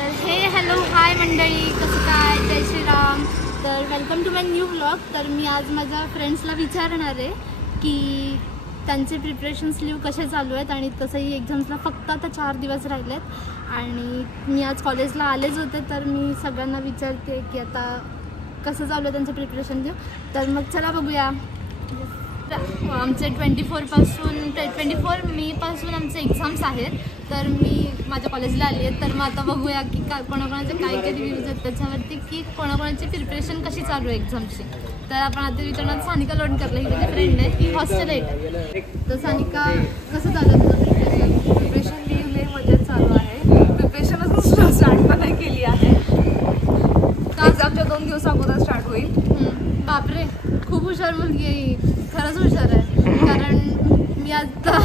तर hello hi मंडळी, कसं काय, जय श्रीराम. तर welcome to my new vlog. तर मी आज माझ्या फ्रेंड्सला विचारणार आहे की त्यांचे प्रिपरेशन्स लिव्ह कसे चालू आहेत. आणि तसंही एक्झाम्सला फक्त आता 4 दिवस राहिलेत आणि मी आज कॉलेजला आलेच होते. तर मी सगळ्यांना विचारते की आता कसं चालू आहे त्यांचं प्रिपरेशन लिव्ह. तर मग चला बघूया. आमचे 24 मेपासून आमचे एक्झाम्स आहेत. तर मी माझ्या कॉलेजला आली आहे. तर मग आता बघूया की कोणाकोणाचे काय काय रिव्ह्यूज आहेत त्याच्यावरती, की कोणाकोणाची प्रिपरेशन कशी चालू आहे एक्झामची. तर आपण आता विचारणार सानिका लोणकरला, ही माझी फ्रेंड आहे, ती हॉस्टेल आहे. तर सानिका, कसं चालू आहे तुझं प्रिपरेशन? प्रिपरेशन लिव्हले मजेत चालू आहे. प्रिपरेशन अजून स्टार्ट पण नाही केली आहे. एक्झामच्या 2 दिवस अगोदर स्टार्ट होईल. बापरे, खूप हुशार मुलगी आहे ही, खरंच हुशार आहे. कारण मी आता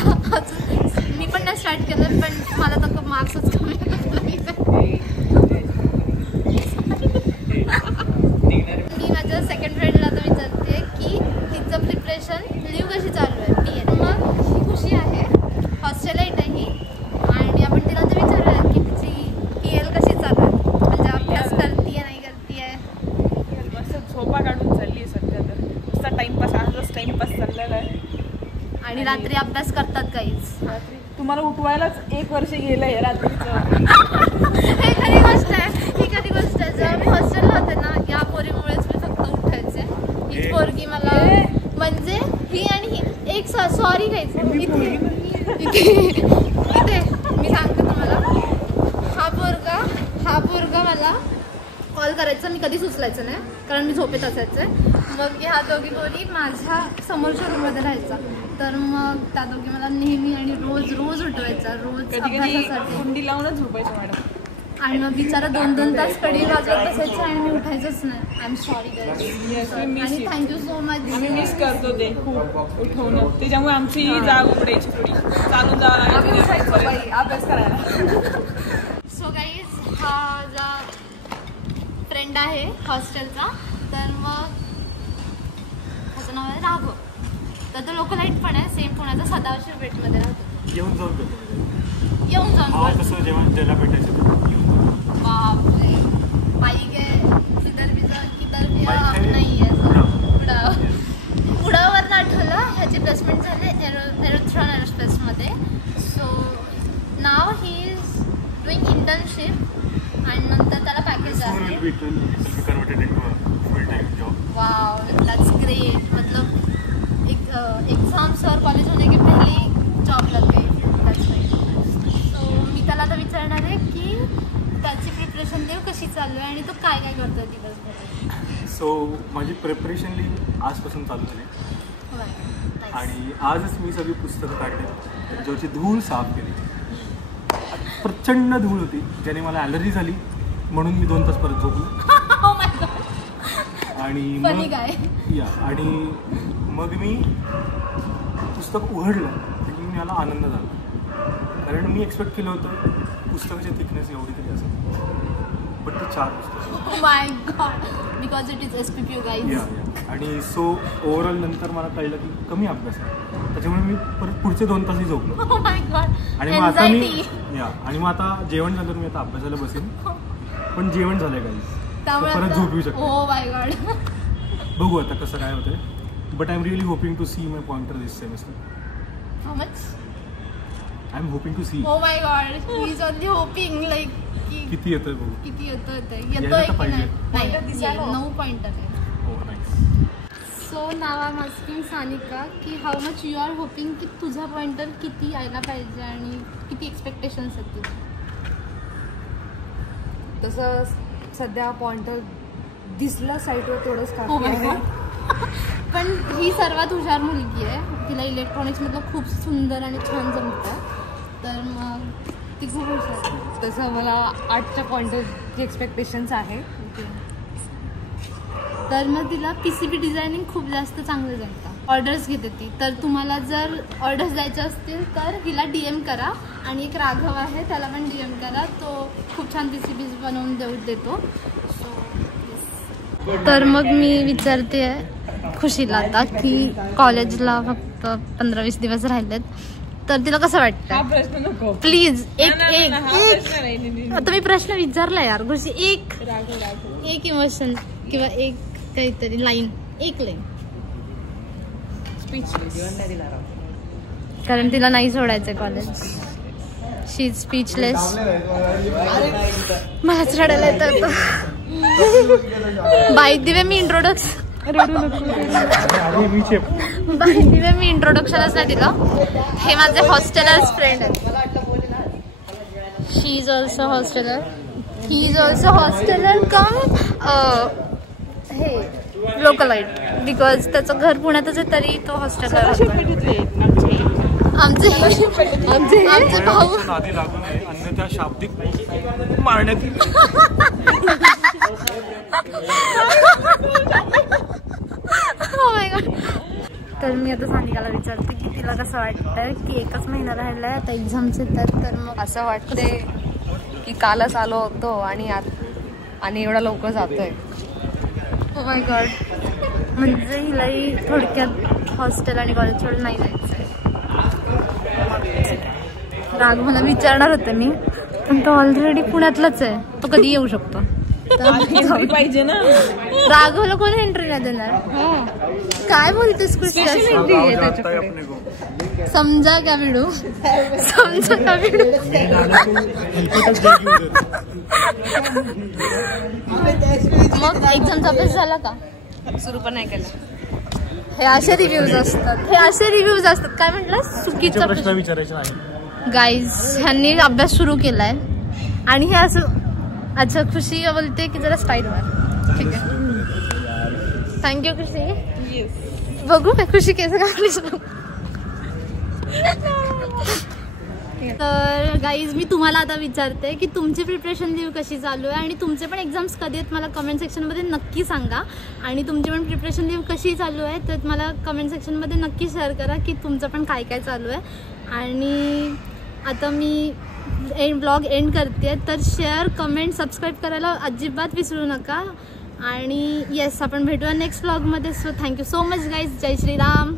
मी पण नाही स्टार्ट केलं, पण मला तर मार्क्सच कमी मी माझ्या सेकंड फ्रेंडला आता विचारते की तिचं प्रिपरेशन लिव्ह कशी चालू आहे. मग ही खुशी आहे, हॉस्टेलाइट आहे ही, आणि आपण तिला तर विचारूया की तिची PL कशी चालू आहे, म्हणजे अभ्यास करते नाही करते. झोपा काढून चालली आहे सध्या. तर नुसता टाइमपास, आजच टाइमपास चाललेला आहे. आणि रात्री अभ्यास करतात काहीच. रात्री तुम्हाला उठवायलाच 1 वर्ष गेलं आहे रात्रीचं. हे खरी गोष्ट आहे, ही खरी गोष्ट आहे. जेव्हा मी हॉस्टेलला होते ना, या पोरीमुळेच मी फक्त उठायचे. ही पोरगी मला, म्हणजे ही आणि ही एक सॉरी घ्यायचं इथे मी सांगते तुम्हाला, हा पोरगा मला कॉल करायचा, मी कधीच उचलायचं नाही कारण मी झोपेत असायचे. मग ह्या दोघी पोरी माझ्या समोरच्या रूममध्ये राहायचा. तर मग त्या दोघी मला नेहमी आणि रोज उठवायचा, रोज अभ्यासासाठी. कुंडी लावूनच झोपायचं मॅडम. आणि मग बिचारा 2-2 तास कडी वाजवत बसायचं आणि मी उठायचंच नाही. आय एम सॉरी गाईज, आणि थँक्यू सो मच. आम्ही मिस करतो ते खूप उठवणं. त्याच्यामुळे आमची जाग उघडायची थोडी, चालून जावं लागायचं अभ्यास करायला. सो गाईज, हा जा फ्रेंड आहे हॉस्टेलचा. तर मग त्याचं नाव आहे राघव. तर तो लोकलाईट पण आहे, सेम पुण्याचा सदाशिव पेठमध्ये राहतो. येऊन जाऊन कसं जेवण ज्याला भेटायचं. बापरे, बाईक आहे, किधर भी नाही आहे. उडावरनं आठवलं, ह्याची प्लेसमेंट झाली एरोथ्रॉन एरोस्पेसमध्ये. So now he is doing internship आणि नंतर त्याला पॅकेज आहे. Wow, that's great. मतलब एग्जाम्स और कॉलेज होने के पहले जॉब लग गई. That's right. सो मी त्याला आता विचारणार आहे की त्याची प्रिपरेशन लिव्ह कशी चालू आहे आणि तो काय काय करतो दिवसभर. सो माझी प्रिपरेशन लिव्ह आजपासून चालू झाली आणि आजच मी सगळी पुस्तकं काढली, ज्याची धूळ साफ केली. प्रचंड धूळ होती, ज्याने मला ॲलर्जी झाली, म्हणून मी 2 तास परत झोपलो. आणि मग मी पुस्तक उघडलं आणि मला आनंद झाला, कारण मी एक्सपेक्ट केलं होतं पुस्तकाची थिकनेस एवढी तरी असेल, बट ते 4 पुस्तकं. My god, because it is SPPU guys. आणि सो ओव्हरऑल नंतर मला कळलं की कमी अभ्यास आहे, त्याच्यामुळे मी परत पुढचे 2 तासही झोपलो. आणि मग आता जेवण झालं, मी आता अभ्यासाला बसेन. पण जेवण झालंय गाईज, परत झोपू शकतो. ओ माय गॉड, बघू आता कसं काय होतंय. But I am really hoping to see my pointer this semester. How much? I am hoping to see. Oh my god, he is only hoping. Like किती येतोय बघू, किती येतोय की नाही. 9 पॉइंटर आहे. So now I am asking Sanika की how much you are hoping की तुझा पॉइंटर किती यायला पाहिजे आणि किती एक्सपेक्टेशन्स आहेत तुझे. तसं सध्या पॉइंटर दिसला साईटवर तेवढंच काफी आहे. पण ही सर्वात हुशार मुलगी आहे, तिला इलेक्ट्रॉनिक्समधलं खूप सुंदर आणि छान जमतं. तर मग ती खूप हुशार. तसं मला 8च्या पॉइंटरची एक्सपेक्टेशन्स आहे. तर मग तिला PCB डिझायनिंग खूप जास्त चांगलं जमतं. ऑर्डर्स घेते ती. तर तुम्हाला जर ऑर्डर्स द्यायच्या असतील तर हिला DM करा. आणि एक राघव आहे, त्याला पण DM करा, तो खूप छान PCBs बनवून देतो. तर मग मी विचारते खुशीला आता की कॉलेजला फक्त 15-20 दिवस राहिलेत, तर तिला कसं वाटतं? हा प्रश्न नको प्लीज एक नाही, एक नाही, हा एक प्रश्न नाही. आता मी प्रश्न विचारला यार खुशी. एक राघव एक इमोशन किंवा एक काहीतरी लाईन, एक लाईन. कारण तिला नाही सोडायचंय कॉलेज. She is speechless. मलाच रडायला येतं. बाय द वे मी इंट्रोडक्शनच नाही दिलं. हे माझे हॉस्टेलर्स फ्रेंड आहेत. She is also hosteller. He is also hosteller cum हे लोकलाईट. बिकॉज त्याचं घर पुण्यातच आहे तरी तो हॉस्टेलर. आमचे भाऊ नादी लागू नये अन्यथा शाब्दिक मारण्यात येईल. तर मी आता सानिकाला विचारते की तिला कसं वाटतंय की एकच महिना राहिलाय आता एक्झामचे. तर मग असं वाटतंय की कालच आलो होतो आणि एवढा लवकर जातोय. ओ माय गॉड. म्हणजे हिलाही थोडक्यात हॉस्टेल आणि कॉलेज सोडून नाही जायचंय. राघव मला विचारणार होते मी, पण तो ऑलरेडी पुण्यातलाच आहे. तो कधी येऊ शकतो. पाहिजे ना. राघवला कोणी एंट्री नाही देणार. काय बोलतेस कृष्ण? समजा का व्हिडिओ, समजा का व्हिडिओ. मग एक्झामचा अभ्यास झाला का? सुरू पण नाही केलं. हे असे रिव्ह्यूज असतात. काय म्हटलं? चुकीचा प्रश्न विचारायचे नाही. गाईज ह्यांनी अभ्यास सुरू केलाय आणि हे असं. अच्छा खुशी बोलते की जरा स्टाईल मार. ठीक आहे, थँक्यू खुशी. बघू काय खुशी केस का. तर गाईज मी तुम्हाला आता विचारते की तुमची प्रिपरेशन लीव कशी चालू आहे आणि तुमचे पण एक्झाम्स कधी आहेत मला कमेंट सेक्शनमध्ये नक्की सांगा. आणि तुमची पण प्रिपरेशन लीव कशी चालू आहे तर मला कमेंट सेक्शनमध्ये नक्की शेअर करा की तुमचं पण काय काय चालू आहे. आणि आता मी ब्लॉग एंड करते. तर शेअर, कमेंट, सबस्क्राईब करायला अजिबात विसरू नका. आणि येस आपण भेटूया नेक्स्ट ब्लॉगमध्ये. So thank you so much guys. जय श्रीराम.